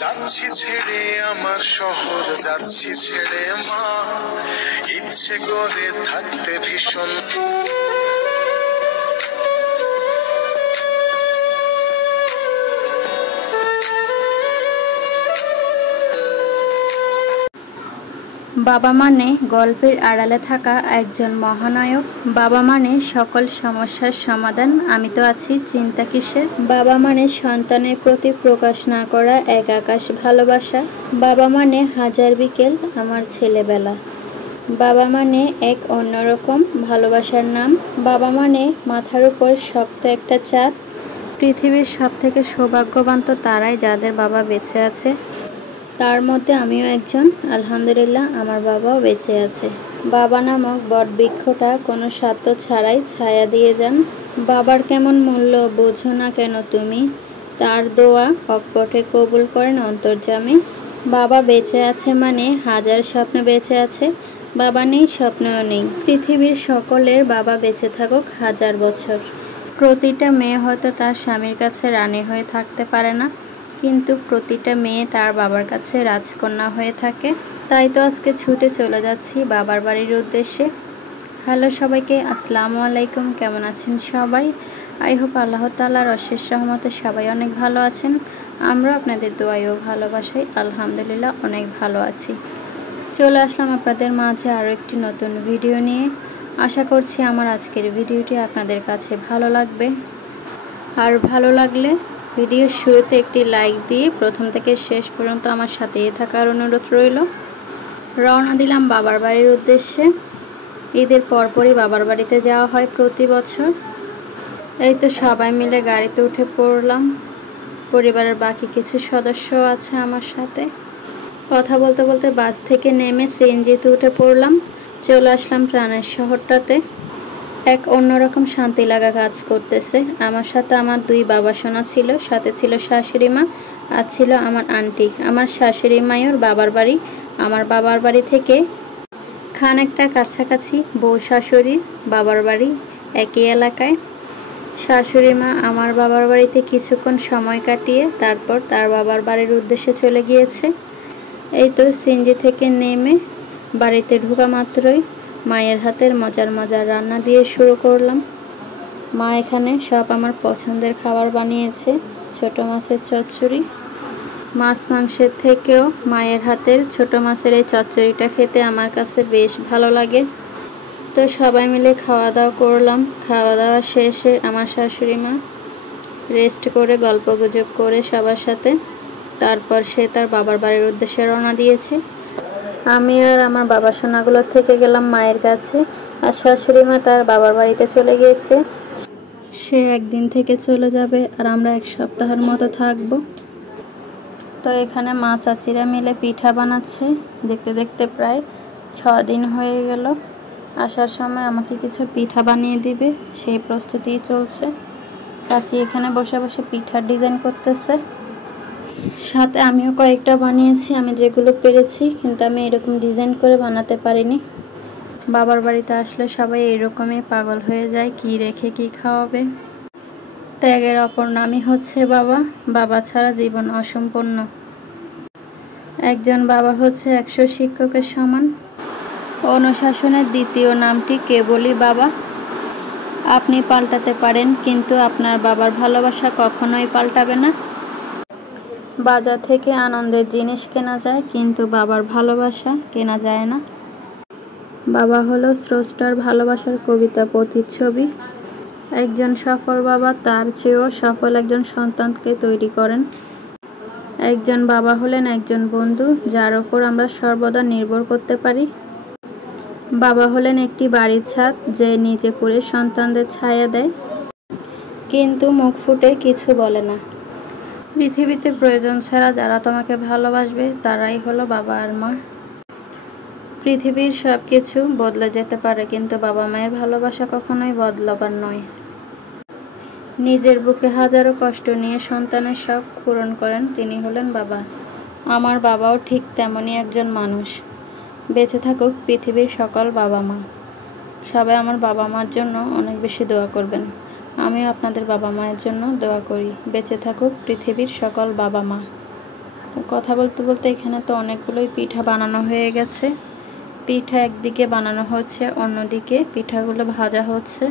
যাচ্ছি ছেড়ে আমার শহর, যাচ্ছি ছেড়ে মা, ইচ্ছে করে থাকতে ভীষণ। বাবা মানে গল্পের আড়ালে থাকা একজন মহানায়ক। বাবা মানে সকল সমস্যার সমাধান। আমি তো আছি, চিন্তা কিসের। বাবা মানে সন্তানের প্রতি প্রকাশ না করা এক আকাশ ভালোবাসা। বাবা মানে হাজার বিকেল আমার ছেলেবেলা। বাবা মানে এক অন্যরকম ভালোবাসার নাম। বাবা মানে মাথার উপর শক্ত একটা চাঁদ। পৃথিবীর সবথেকে সৌভাগ্যবান তো তারাই যাদের বাবা বেঁচে আছে। তার মধ্যে আমিও একজন। আলহামদুলিল্লাহ, আমার বাবাও বেঁচে আছে। বাবা নামক বটবৃক্ষটা কোনো স্বার্থ ছাড়াই ছায়া দিয়ে যান। বাবার কেমন মূল্য বোঝো না কেন তুমি, তার দোয়া অকপটে কবুল করেন অন্তর্যামী। বাবা বেঁচে আছে মানে হাজার স্বপ্ন বেঁচে আছে। বাবা নেই, স্বপ্নও নেই। পৃথিবীর সকলের বাবা বেঁচে থাকুক হাজার বছর। প্রতিটা মেয়ে হয়তো তার স্বামীর কাছে রানী হয়ে থাকতে পারে না, কিন্তু প্রতিটা মেয়ে তার বাবার কাছে রাজকন্যা হয়ে থাকে। তাই তো আজকে ছুটে চলে যাচ্ছি বাবার বাড়ির উদ্দেশ্যে। হ্যালো সবাইকে, আসসালামু আলাইকুম। কেমন আছেন সবাই? আই হোপ আল্লাহ তাআলার অশেষ রহমতে সবাই অনেক ভালো আছেন। আমরা আপনাদের দোয়ায় ও ভালোবাসায় আলহামদুলিল্লাহ অনেক ভালো আছি। চলে আসলাম আপনাদের মাঝে আরও একটি নতুন ভিডিও নিয়ে। আশা করছি আমার আজকের ভিডিওটি আপনাদের কাছে ভালো লাগবে। আর ভালো লাগলে ভিডিওর শুরুতে একটি লাইক দিয়ে প্রথম থেকে শেষ পর্যন্ত আমার সাথেই থাকার অনুরোধ রইল। রওনা দিলাম বাবার বাড়ির উদ্দেশ্যে। ঈদের পরপরই বাবার বাড়িতে যাওয়া হয় প্রতি বছর। এই তো সবাই মিলে গাড়িতে উঠে পড়লাম। পরিবারের বাকি কিছু সদস্য আছে আমার সাথে। কথা বলতে বলতে বাস থেকে নেমে সিএনজিতে উঠে পড়লাম। চলে আসলাম প্রাণের শহরটাতে। এক অন্যরকম শান্তি লাগা কাজ করতেছে। আমার সাথে আমার দুই বাবা সোনা ছিল, সাথে ছিল শাশুড়ি মা, আর ছিল আমার আন্টি। আমার শাশুড়ি মায়ের বাবার বাড়ি আমার বাবার বাড়ি থেকে খানিকটা কাছাকাছি। বউ শাশুড়ির বাবার বাড়ি একই এলাকায়। শাশুড়ি মা আমার বাবার বাড়িতে কিছুক্ষণ সময় কাটিয়ে তারপর তার বাবার বাড়ির উদ্দেশ্যে চলে গিয়েছে। এই তো সিএনজি থেকে নেমে বাড়িতে ঢোকা মাত্রই মায়ের হাতের মজার মজার রান্না দিয়ে শুরু করলাম। মা এখানে সব আমার পছন্দের খাবার বানিয়েছে। ছোট মাছের চচ্চড়ি। মাছ মাংসের থেকেও মায়ের হাতের ছোট মাছের এই চচ্চড়িটা খেতে আমার কাছে বেশ ভালো লাগে। তো সবাই মিলে খাওয়া দাওয়া করলাম। খাওয়া দাওয়া শেষে আমার শাশুড়ি মা রেস্ট করে গল্পগুজব করে সবার সাথে তারপর সে তার বাবার বাড়ির উদ্দেশ্যে রওনা দিয়েছে। আমি আর আমার বাবা সোনাগুলো থেকে গেলাম মায়ের কাছে। আর শাশুড়ি মা তার বাবার বাড়িতে চলে গিয়েছে। সে একদিন থেকে চলে যাবে আর আমরা এক সপ্তাহের মতো থাকবো। তো এখানে মা চাচিরা মিলে পিঠা বানাচ্ছে। দেখতে দেখতে প্রায় 6 দিন হয়ে গেল। আসার সময় আমাকে কিছু পিঠা বানিয়ে দিবে, সেই প্রস্তুতিই চলছে। চাচি এখানে বসে বসে পিঠার ডিজাইন করতেছে। সাথে আমিও কয়েকটা বানিয়েছি, আমি যেগুলো পেরেছি, কিন্তু আমি এরকম ডিজাইন করে বানাতে পারিনি। বাবার বাড়িতে আসলে সবাই এরকমই পাগল হয়ে যায়, কি রেখে কি খাওয়াবে। ত্যাগের অপর নামই হচ্ছে বাবা। বাবা ছাড়া জীবন অসম্পূর্ণ। একজন বাবা হচ্ছে 100 শিক্ষকের সমান। অনুশাসনের দ্বিতীয় নামটি কেবলই বাবা। আপনি পাল্টাতে পারেন, কিন্তু আপনার বাবার ভালোবাসা কখনোই পাল্টাবে না। বাজার থেকে আনন্দের জিনিস কেনা যায়, কিন্তু বাবার ভালোবাসা কেনা যায় না। বাবা হলো স্রষ্টার ভালোবাসার কবিতা প্রতিচ্ছবি। একজন সফল বাবা তার চেয়েও সফল একজন সন্তানকে তৈরি করেন। একজন বাবা হলেন একজন বন্ধু, যার ওপর আমরা সর্বদা নির্ভর করতে পারি। বাবা হলেন একটি বাড়ির ছাদ, যে নিচে পড়ে সন্তানদের ছায়া দেয়, কিন্তু মুখ ফুটে কিছু বলে না। পৃথিবীতে প্রয়োজন ছাড়া যারা তোমাকে ভালোবাসবে তারাই হলো বাবা আর মা। পৃথিবীর সব কিছু বদলে যেতে পারে, কিন্তু বাবা মায়ের ভালোবাসা কখনোই বদলাবার নয়। নিজের বুকে হাজারো কষ্ট নিয়ে সন্তানের শখ পূরণ করেন, তিনি হলেন বাবা। আমার বাবাও ঠিক তেমনই একজন মানুষ। বেঁচে থাকুক পৃথিবীর সকল বাবা মা। সবাই আমার বাবা মার জন্য অনেক বেশি দোয়া করবেন। আমিও আপনাদের বাবা মায়ের জন্য দোয়া করি। বেঁচে থাকুক পৃথিবীর সকল বাবা মা। কথা বলতে বলতে এখানে তো অনেকগুলোই পিঠা বানানো হয়ে গেছে। পিঠা একদিকে বানানো হচ্ছে, অন্যদিকে পিঠাগুলো ভাজা হচ্ছে।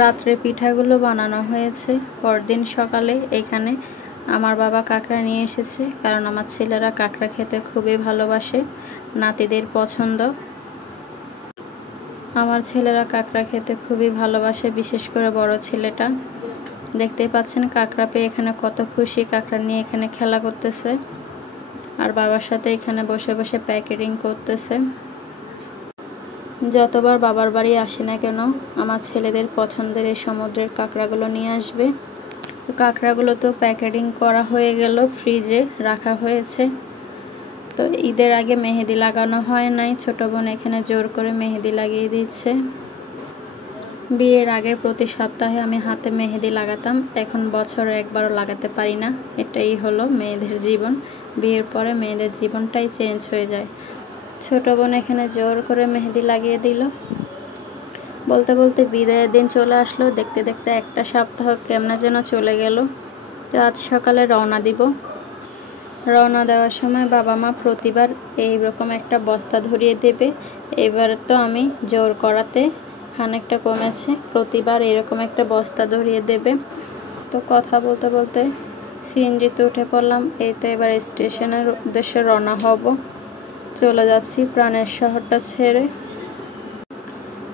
রাত্রে পিঠাগুলো বানানো হয়েছে, পরদিন সকালে এখানে আমার বাবা কাঁকড়া নিয়ে এসেছে, কারণ আমার ছেলেরা কাঁকড়া খেতে খুবই ভালোবাসে, নাতিদের পছন্দ। আমার ছেলেরা কাঁকড়া খেতে খুবই ভালোবাসে, বিশেষ করে বড় ছেলেটা। দেখতেই পাচ্ছেন কাঁকড়া পেয়ে এখানে কত খুশি, কাঁকড়া নিয়ে এখানে খেলা করতেছে আর বাবার সাথে এখানে বসে বসে প্যাকেটিং করতেছে। যতবার বাবার বাড়ি আসি না কেন আমার ছেলেদের পছন্দের এই সমুদ্রের কাঁকড়াগুলো নিয়ে আসবে। কাঁকড়াগুলো তো প্যাকেটিং করা হয়ে গেল, ফ্রিজে রাখা হয়েছে। তো ঈদের আগে মেহেদি লাগানো হয় নাই, ছোট বোন এখানে জোর করে মেহেদি লাগিয়ে দিচ্ছে। বিয়ের আগে প্রতি সপ্তাহে আমি হাতে মেহেদি লাগাতাম, এখন বছরে একবারও লাগাতে পারি না। এটাই হলো মেয়েদের জীবন, বিয়ের পরে মেয়েদের জীবনটাই চেঞ্জ হয়ে যায়। ছোট বোন এখানে জোর করে মেহেদি লাগিয়ে দিল। বলতে বলতে বিদায়ের দিন চলে আসলো, দেখতে দেখতে একটা সপ্তাহ কেমনে যেন চলে গেল। তো আজ সকালে রওনা দিব। রওনা দেওয়ার সময় বাবা মা প্রতিবার এইরকম একটা বস্তা ধরিয়ে দেবে। এবার তো আমি জোর করাতে খানিকটা কমেছে, প্রতিবার এরকম একটা বস্তা ধরিয়ে দেবে। তো কথা বলতে বলতে সিএনজিতে উঠে পড়লাম। এই তো এবার স্টেশনের উদ্দেশ্যে রওনা হব, চলে যাচ্ছি প্রাণের শহরটা ছেড়ে।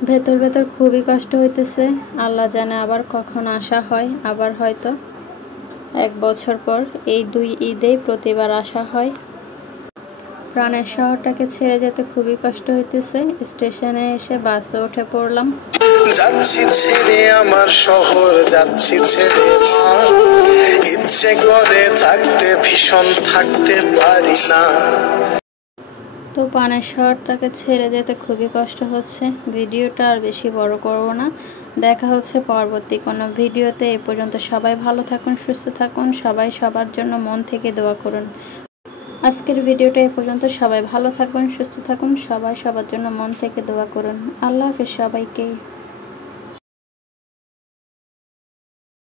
ভেতর ভেতর খুবই কষ্ট হইতেছে, আল্লাহ জানে আবার কখন আসা হয়। আবার হয়তো 1 বছর পর এই 2 ঈদেই প্রতিবার আসা হয়। প্রাণের শহরটাকে ছেড়ে যেতে খুবই কষ্ট হইতেছে। স্টেশনে এসে বাসে উঠে পড়লাম। যাচ্ছি ছেড়ে আমার শহর, যাচ্ছি ছেড়ে মা, ইচ্ছে করে থাকতে ভীষণ থাকতে পারি না। তো প্রাণের শহরটাকে ছেড়ে যেতে খুবই কষ্ট হচ্ছে। ভিডিওটা আর বেশি বড় করব না, দেখা হচ্ছে পরবর্তী কোনো ভিডিওতে। এই পর্যন্ত সবাই ভালো থাকুন, সুস্থ থাকুন, সবাই সবার জন্য মন থেকে দোয়া করুন। আজকের ভিডিওটা এই পর্যন্ত। সবাই ভালো থাকুন, সুস্থ থাকুন, সবাই সবার জন্য মন থেকে দোয়া করুন। আল্লাহ হাফেজ সবাইকে।